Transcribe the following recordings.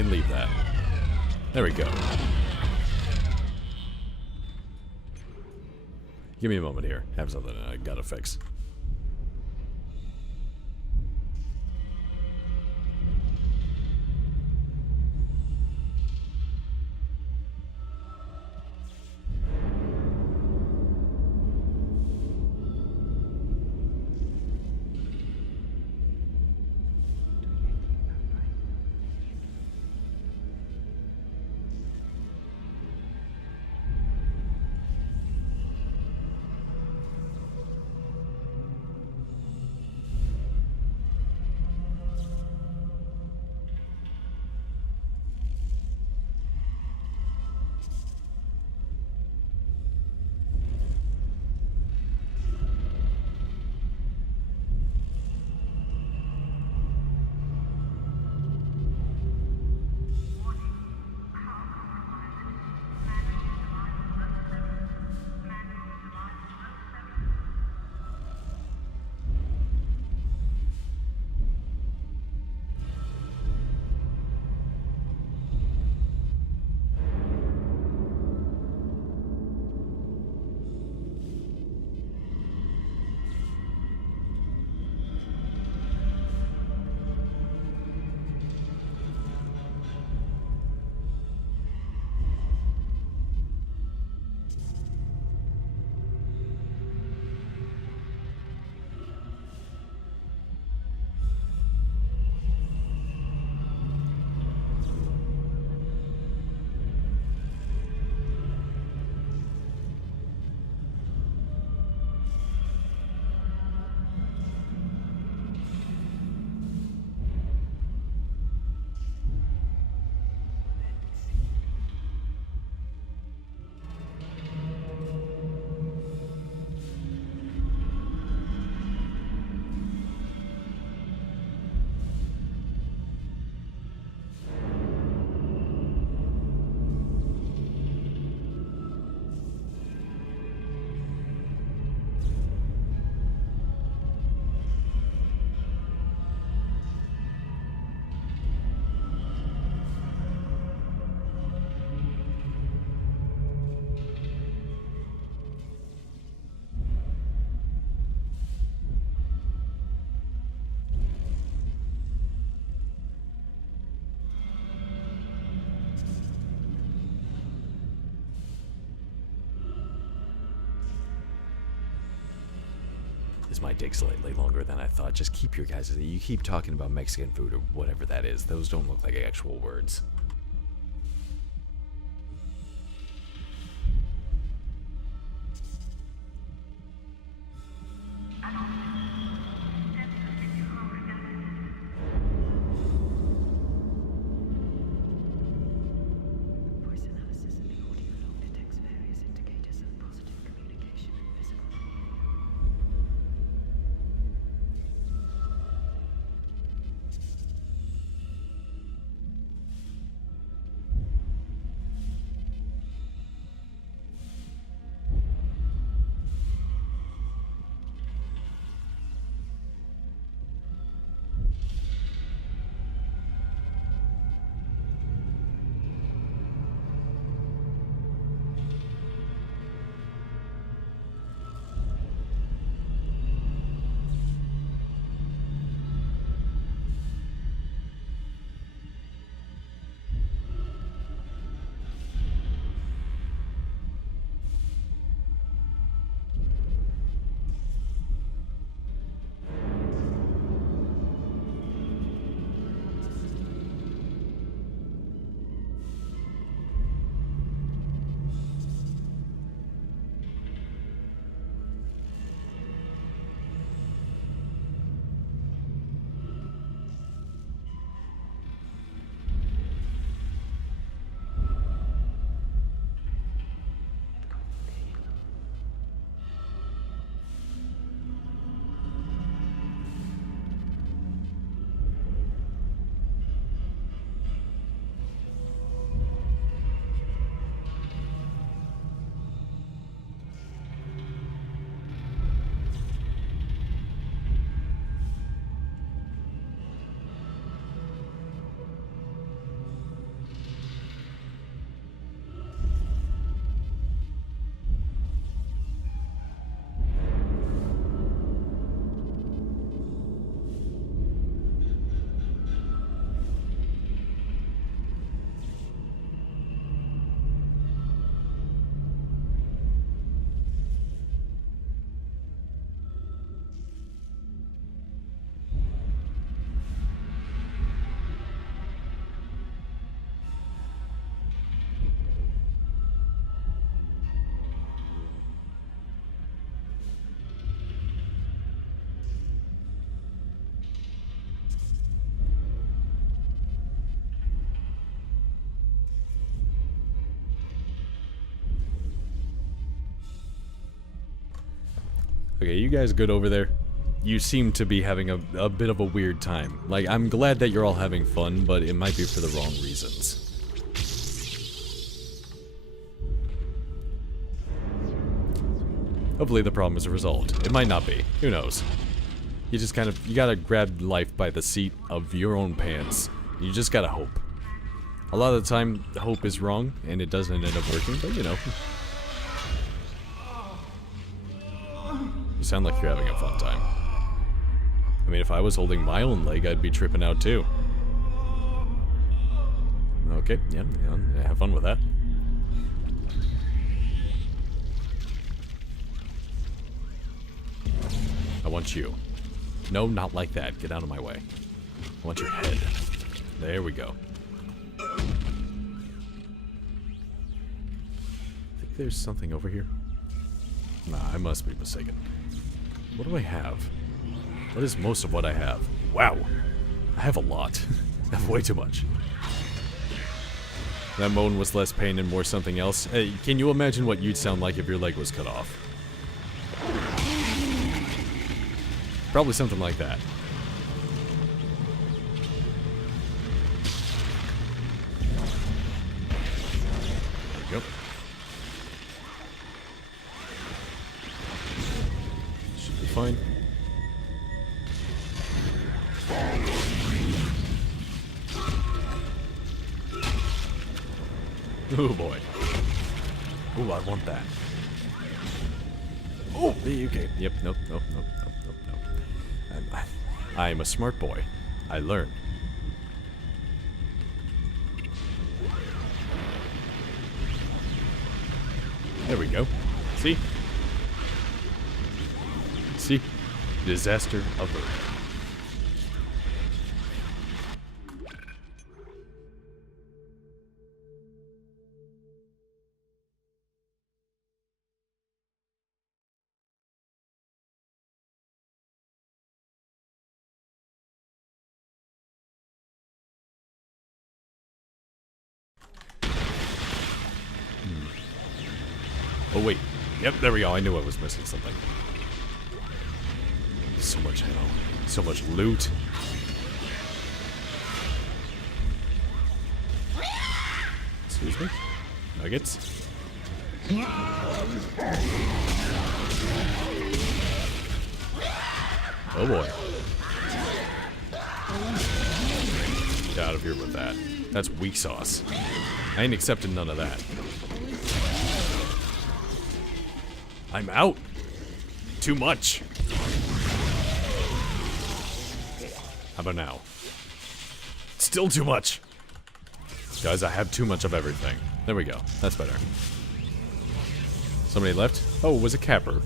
You can leave that. There we go. Give me a moment here. Have something I gotta fix. This might take slightly longer than I thought. Just keep your guys. You keep talking about Mexican food or whatever that is. Those don't look like actual words. Okay, you guys good over there? You seem to be having a bit of a weird time. Like, I'm glad that you're all having fun, but it might be for the wrong reasons. Hopefully the problem is resolved. It might not be. Who knows? You just kind of, you gotta grab life by the seat of your own pants. You just gotta hope. A lot of the time, hope is wrong, and it doesn't end up working, but you know. You sound like you're having a fun time. I mean, if I was holding my own leg, I'd be tripping out too. Okay, yeah, have fun with that. I want you. No, not like that. Get out of my way. I want your head. There we go. I think there's something over here. Nah, I must be mistaken. What do I have? What is most of what I have? Wow. I have a lot. I have way too much. That moan was less pain and more something else. Hey, can you imagine what you'd sound like if your leg was cut off? Probably something like that. There we go. Should be fine. Oh boy. Oh, I want that. Oh, okay. Yep, nope. I'm a smart boy. I learn. There we go. See? See? Disaster averted. Oh wait. Yep, there we go. I knew I was missing something. So much ammo. So much loot. Excuse me? Nuggets? Oh boy. Get out of here with that. That's weak sauce. I ain't accepting none of that. I'm out. Too much. How about now? Still too much. Guys, I have too much of everything. There we go. That's better. Somebody left? Oh, it was a capper.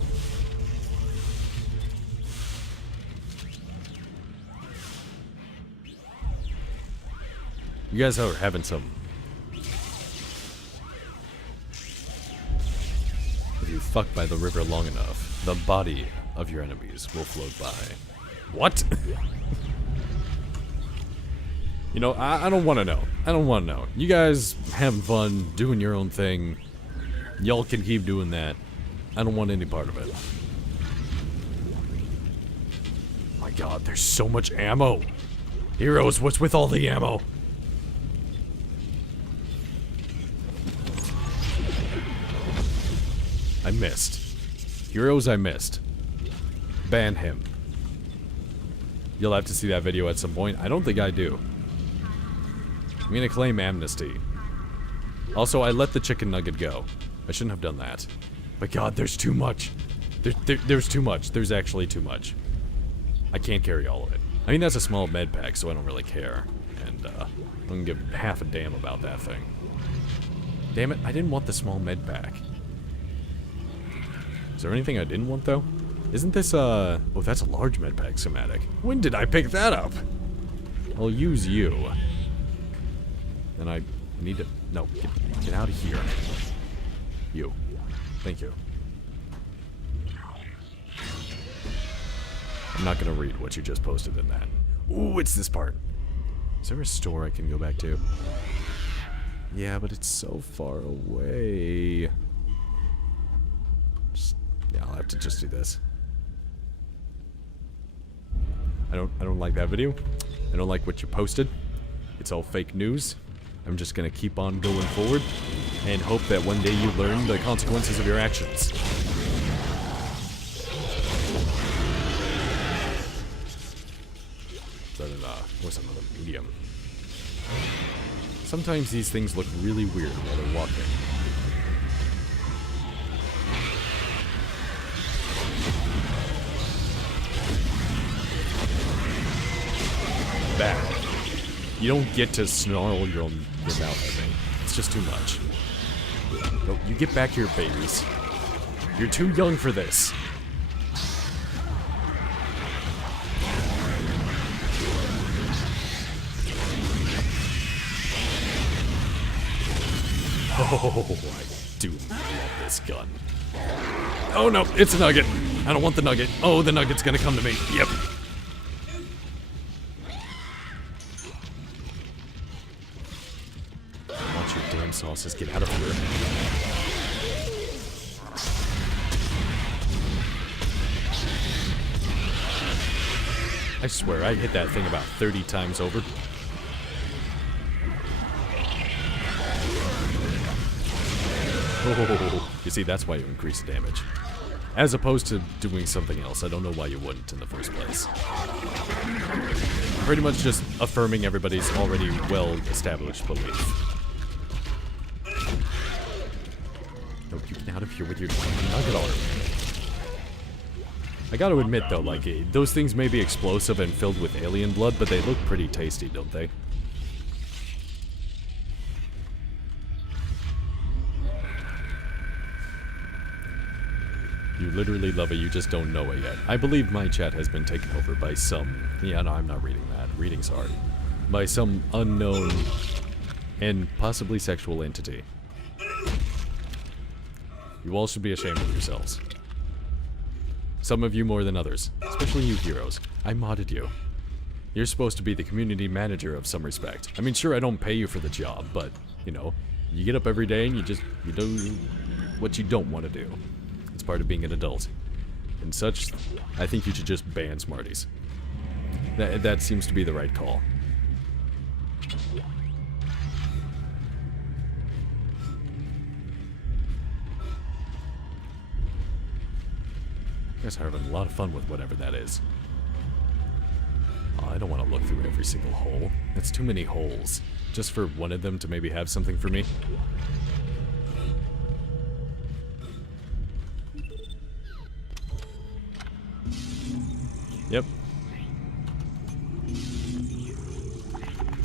You guys are having some... If you fuck by the river long enough, the body of your enemies will float by. What? You know, I don't want to know. I don't want to know. You guys having fun, doing your own thing. Y'all can keep doing that. I don't want any part of it. My god, there's so much ammo. Heroes, what's with all the ammo? I missed. Heroes, I missed. Ban him. You'll have to see that video at some point. I don't think I do. I'm gonna claim amnesty. Also, I let the chicken nugget go. I shouldn't have done that. But god, there's too much. There's too much. There's actually too much. I can't carry all of it. I mean, that's a small med pack, so I don't really care. And, I don't give half a damn about that thing. Damn it, I didn't want the small med pack. Is there anything I didn't want, though? Isn't this, oh, that's a large med pack schematic. When did I pick that up? I'll use you. And I need to... No, get out of here. You. Thank you. I'm not gonna read what you just posted in that. Ooh, it's this part. Is there a store I can go back to? Yeah, but it's so far away. Yeah, I'll have to just do this. I don't like that video. I don't like what you posted. It's all fake news. I'm just gonna keep on going forward and hope that one day you learn the consequences of your actions. What's another medium? Sometimes these things look really weird while they're walking. Bad. You don't get to snarl your mouth at me. It's just too much. No, you get back here, babies. You're too young for this. Oh, I do love this gun. Oh no, it's a nugget. I don't want the nugget. Oh, the nugget's gonna come to me. Yep. Watch your damn sauces get out of here. I swear, I hit that thing about 30 times over. Oh, you see, that's why you increase the damage. As opposed to doing something else. I don't know why you wouldn't in the first place. Pretty much just affirming everybody's already well-established belief. No, you get out of here with your nugget arm. I gotta admit, though, like, those things may be explosive and filled with alien blood, but they look pretty tasty, don't they? You literally love it, you just don't know it yet. I believe my chat has been taken over by some... Yeah, no, I'm not reading that. Reading's hard. By some unknown and possibly sexual entity. You all should be ashamed of yourselves. Some of you more than others. Especially you heroes. I modded you. You're supposed to be the community manager of some respect. I mean, sure, I don't pay you for the job, but, you know, you get up every day and you do what you don't want to do. It's part of being an adult. And such, I think you should just ban Smarties. That seems to be the right call. You guys are having a lot of fun with whatever that is. Oh, I don't want to look through every single hole. That's too many holes. Just for one of them to maybe have something for me. Yep.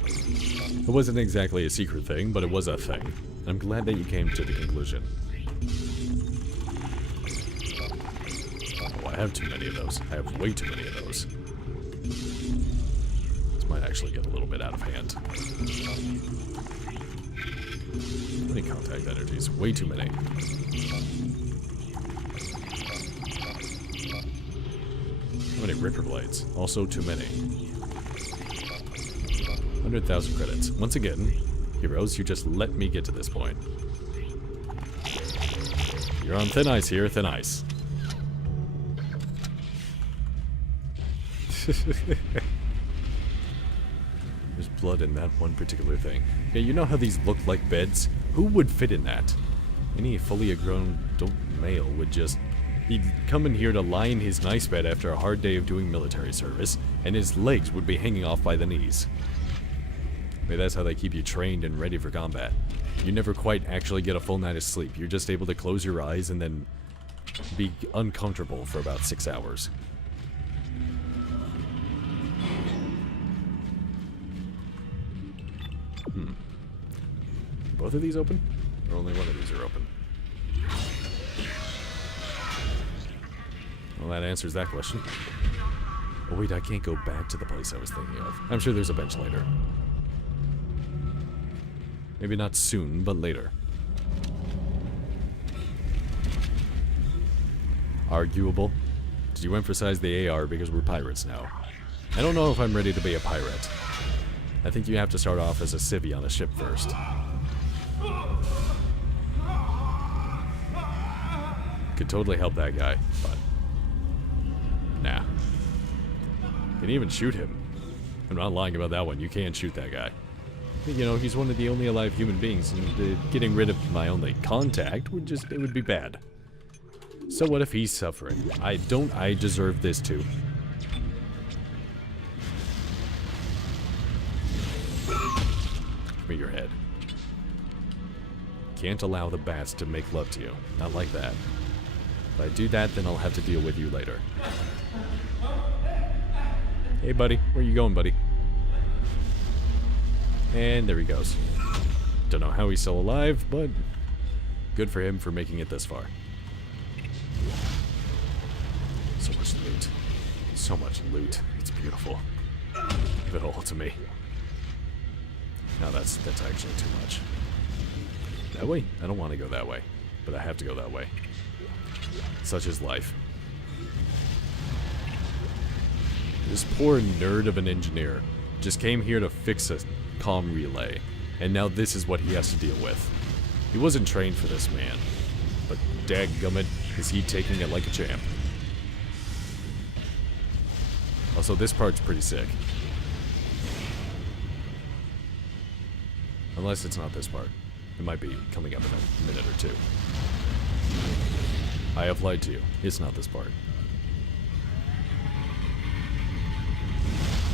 It wasn't exactly a secret thing, but it was a thing. I'm glad that you came to the conclusion. Oh, I have too many of those. I have way too many of those. This might actually get a little bit out of hand. Too many contact energies. Way too many. How many Ripper Blades? Also too many. 100,000 credits. Once again, heroes, you just let me get to this point. You're on thin ice here, thin ice. There's blood in that one particular thing. Yeah, you know how these look like beds? Who would fit in that? Any fully grown adult male would just... He'd come in here to lie in his nice bed after a hard day of doing military service, and his legs would be hanging off by the knees. Maybe that's how they keep you trained and ready for combat. You never quite actually get a full night of sleep. You're just able to close your eyes and then be uncomfortable for about 6 hours. Both of these open? Or only one of these are open? Well, that answers that question. Oh wait, I can't go back to the place I was thinking of. I'm sure there's a bench later. Maybe not soon, but later. Arguable. Did you emphasize the AR because we're pirates now? I don't know if I'm ready to be a pirate. I think you have to start off as a civvy on a ship first. Could totally help that guy, but... Nah. Can even shoot him. I'm not lying about that one. You can't shoot that guy. You know, he's one of the only alive human beings, and getting rid of my only contact would just, it would be bad. So what if he's suffering? I deserve this too. Give me your head. Can't allow the bats to make love to you. Not like that. If I do that, then I'll have to deal with you later. Hey, buddy. Where you going, buddy? And there he goes. Don't know how he's still alive, but good for him for making it this far. So much loot. So much loot. It's beautiful. Give it all to me. No, that's actually too much. That way? I don't want to go that way. But I have to go that way. Such is life. This poor nerd of an engineer just came here to fix a comm relay, and now this is what he has to deal with. He wasn't trained for this, man. But dadgummit, is he taking it like a champ. Also, this part's pretty sick. Unless it's not this part. It might be coming up in a minute or two. I have lied to you. It's not this part.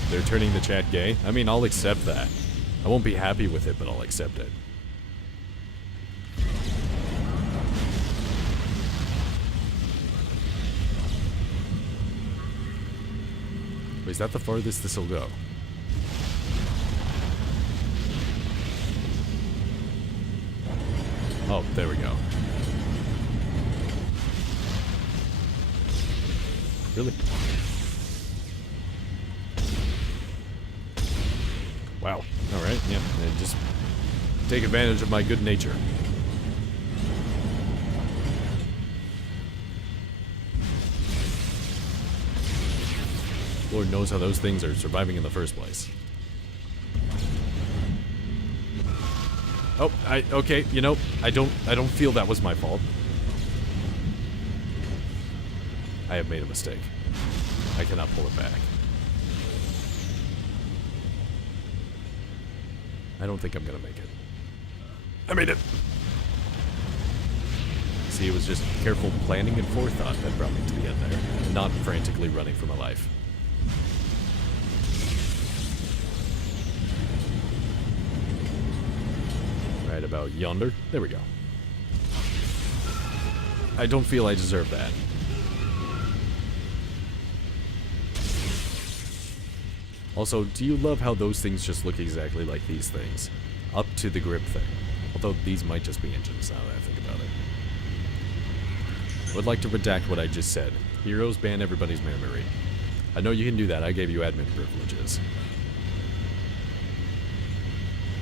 They're turning the chat gay? I mean, I'll accept that. I won't be happy with it, but I'll accept it. Wait, is that the farthest this will go? Oh, there we go. Really? Wow. Alright, yeah. And just take advantage of my good nature. Lord knows how those things are surviving in the first place. Oh, okay, you know, I don't feel that was my fault. I have made a mistake. I cannot pull it back. I don't think I'm gonna make it. I made it! See, it was just careful planning and forethought that brought me to the end there, not frantically running for my life. Right about yonder. There we go. I don't feel I deserve that. Also, do you love how those things just look exactly like these things? Up to the grip thing. Although these might just be engines now that I think about it. I would like to redact what I just said. Heroes ban everybody's memory. I know you can do that. I gave you admin privileges.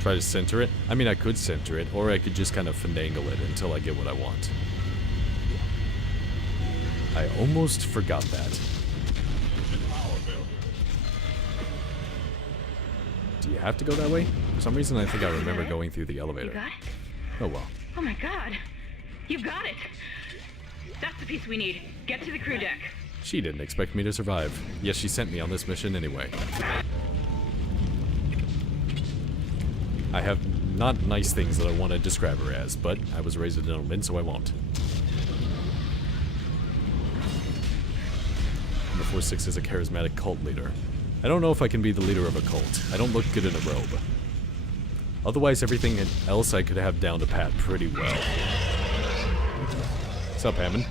Try to center it? I mean, I could center it, or I could just kind of finagle it until I get what I want. I almost forgot that. Do you have to go that way? For some reason, I think I remember going through the elevator. You got it? Oh well. Oh my god. You got it! That's the piece we need. Get to the crew deck. She didn't expect me to survive. Yes, she sent me on this mission anyway. I have not nice things that I want to describe her as, but I was raised a gentleman, so I won't. Number 46 is a charismatic cult leader. I don't know if I can be the leader of a cult. I don't look good in a robe. Otherwise, everything else I could have down to pat pretty well. What's up, Hammond?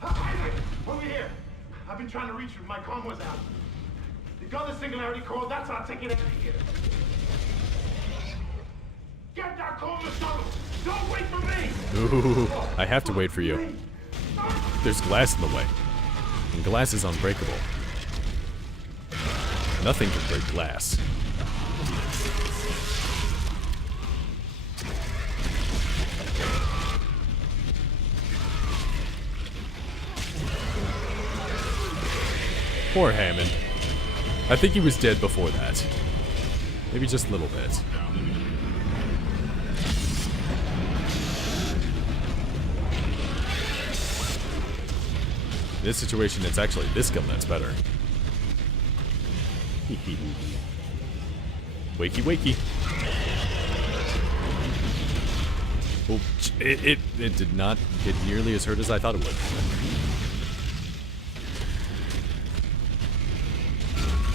Hi, over here. I've been trying to reach you. My comm was out. You got the singularity code. That's our ticket out of here. Get that call, McDonald. Don't wait for me. Ooh, I have to wait for you. There's glass in the way. And glass is unbreakable. Nothing can break glass. Poor Hammond. I think he was dead before that. Maybe just a little bit. In this situation, it's actually this gun that's better. Wakey, wakey. Oh, it did not get nearly as hurt as I thought it would.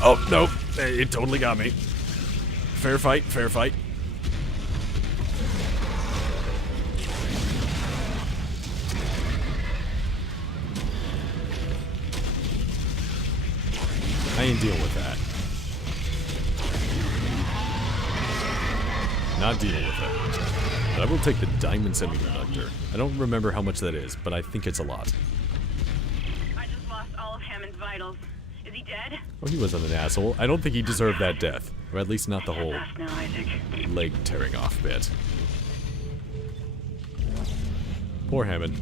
Oh, no. It totally got me. Fair fight, fair fight. I ain't dealing with that. Not dealing with it. But I will take the diamond semiconductor. I don't remember how much that is, but I think it's a lot. I just lost all of Hammond's vitals. Is he dead? Well, he wasn't an asshole. I don't think he deserved that death. Or at least not the whole Now, Isaac. leg tearing off bit. Poor Hammond.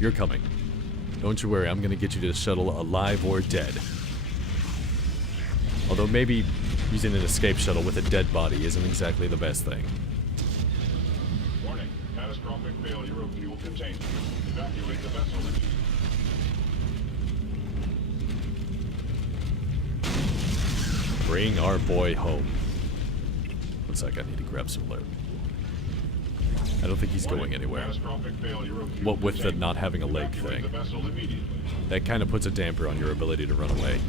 You're coming. Don't you worry, I'm gonna get you to the shuttle alive or dead. Although maybe using an escape shuttle with a dead body isn't exactly the best thing. Warning, catastrophic failure of fuel containment. Evacuate the vessel immediately. Bring our boy home. One sec, I need to grab some loot. I don't think he's going anywhere. What with the not having a leg thing. That kind of puts a damper on your ability to run away.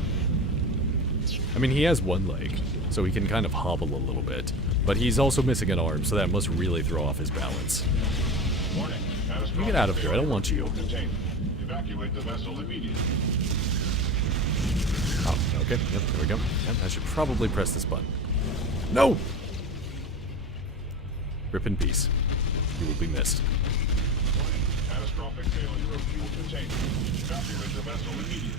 I mean, he has one leg, so he can kind of hobble a little bit. But he's also missing an arm, so that must really throw off his balance. You get out of here, I don't want you. Evacuate the vessel immediately. Oh, okay, yep, there we go. Yep, I should probably press this button. No! Rip in peace. You will be missed. Catastrophic failure of fuel containment. Evacuate the vessel immediately.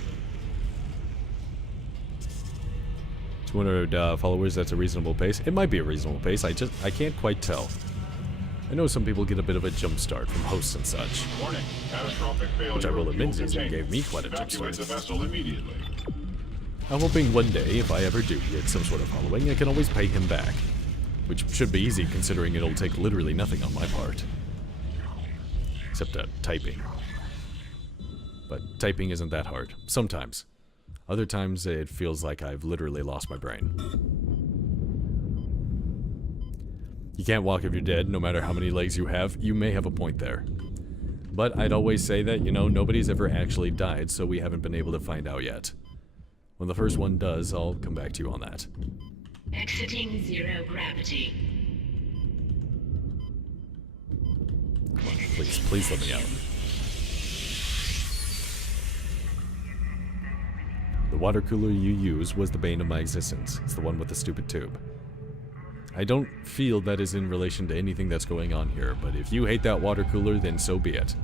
200 followers, that's a reasonable pace. It might be a reasonable pace, I can't quite tell. I know some people get a bit of a jump start from hosts and such. Warning, catastrophic failure Which I will of fuel admit containment. gave me quite a jump Evacuate start. the vessel immediately. I'm hoping one day, if I ever do get some sort of following, I can always pay him back. Which should be easy, considering it'll take literally nothing on my part. Except typing. But typing isn't that hard. Sometimes. Other times, it feels like I've literally lost my brain. You can't walk if you're dead, no matter how many legs you have. You may have a point there. But I'd always say that, you know, nobody's ever actually died, so we haven't been able to find out yet. When the first one does, I'll come back to you on that. Exiting zero gravity. Come on, please let me out. The water cooler you used was the bane of my existence. It's the one with the stupid tube. I don't feel that is in relation to anything that's going on here, but if you hate that water cooler, then so be it.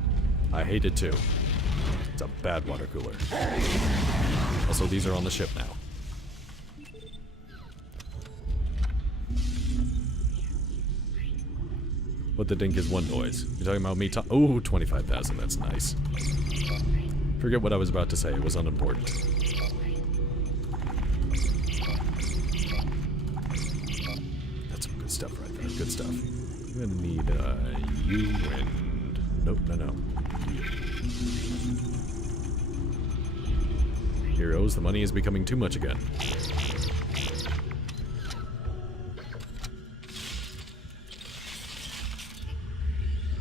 I hate it too. It's a bad water cooler. Also, these are on the ship now. What the dink is one noise. You're talking about me oh, 25,000, that's nice. Forget what I was about to say, it was unimportant. That's some good stuff right there, good stuff. I'm gonna need, you and... Nope, no. Heroes, the money is becoming too much again.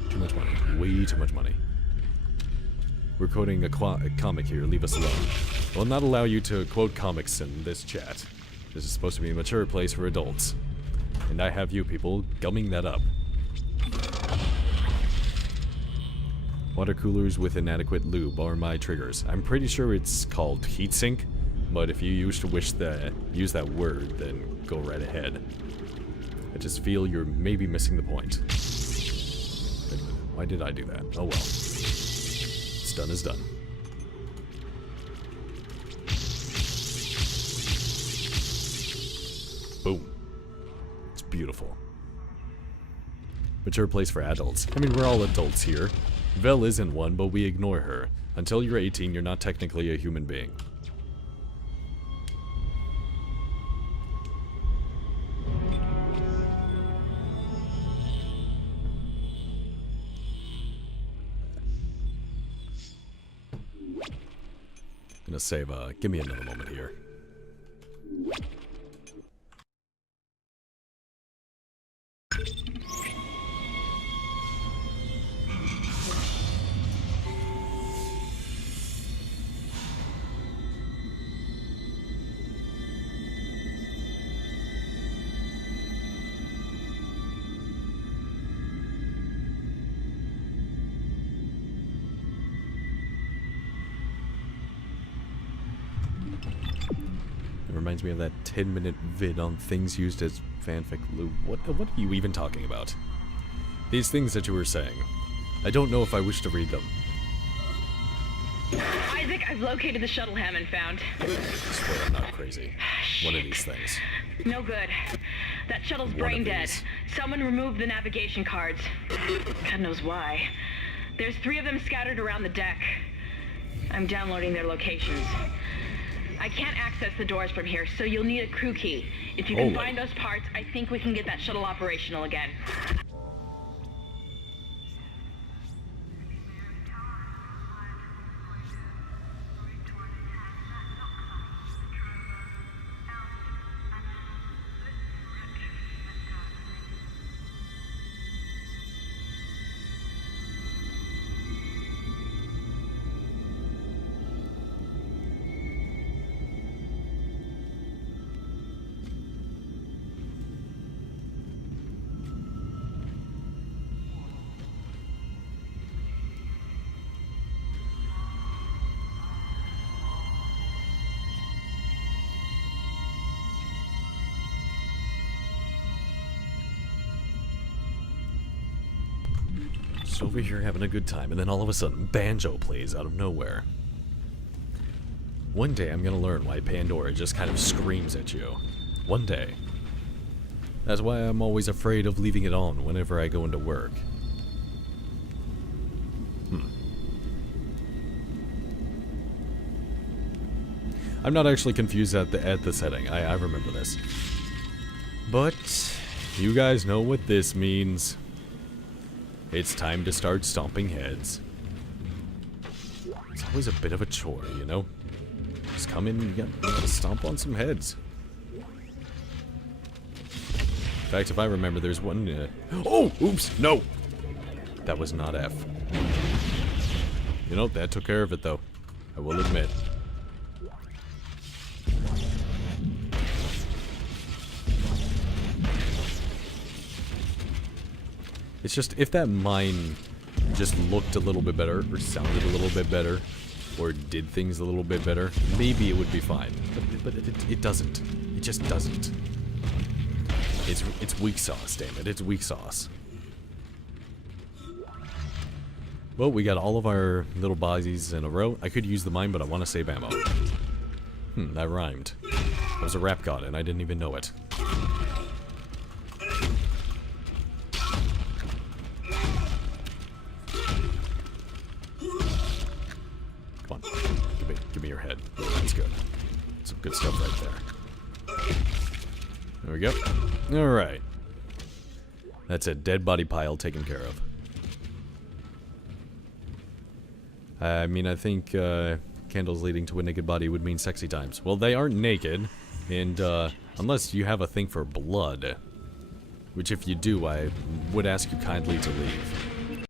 Too much money. Way too much money. We're quoting a comic here, leave us alone. I will not allow you to quote comics in this chat. This is supposed to be a mature place for adults. And I have you people gumming that up. Water coolers with inadequate lube are my triggers. I'm pretty sure it's called heatsink, but if you use that word, then go right ahead. I just feel you're maybe missing the point. Why did I do that? Oh well. What's done is done. Boom. It's beautiful. Mature place for adults. I mean, we're all adults here. Vel isn't one, but we ignore her. Until you're 18, you're not technically a human being. Gonna save, give me another moment here. It reminds me of that 10-minute vid on things used as fanfic. What are you even talking about? These things that you were saying. I don't know if I wish to read them. Isaac, I've located the shuttle Hammond found. I swear I'm not crazy. One of these things. No good. That shuttle's One brain of dead. these. Someone removed the navigation cards. God knows why. There's 3 of them scattered around the deck. I'm downloading their locations. I can't access the doors from here, so you'll need a crew key. If you can Holy. find those parts, I think we can get that shuttle operational again. Just over here having a good time, and then all of a sudden, banjo plays out of nowhere. One day I'm gonna learn why Pandora just kind of screams at you. One day. That's why I'm always afraid of leaving it on whenever I go into work. I'm not actually confused at the setting. I remember this. But you guys know what this means. It's time to start stomping heads. It's always a bit of a chore, you know? Just come in and you gotta stomp on some heads. In fact, if I remember, there's one... oh! Oops! No! That was not F. You know, that took care of it, though. I will admit. It's just, if that mine just looked a little bit better, or sounded a little bit better, or did things a little bit better, maybe it would be fine. But it doesn't. It just doesn't. It's weak sauce, damn it. It's weak sauce. Well, we got all of our little bodies in a row. I could use the mine, but I want to save ammo. That rhymed. I was a rap god, and I didn't even know it. Come on. Give me your head. That's good. Some good stuff right there. There we go. Alright. That's a dead body pile taken care of. I mean, I think candles leading to a naked body would mean sexy times. Well, they aren't naked, and unless you have a thing for blood, which if you do, I would ask you kindly to leave.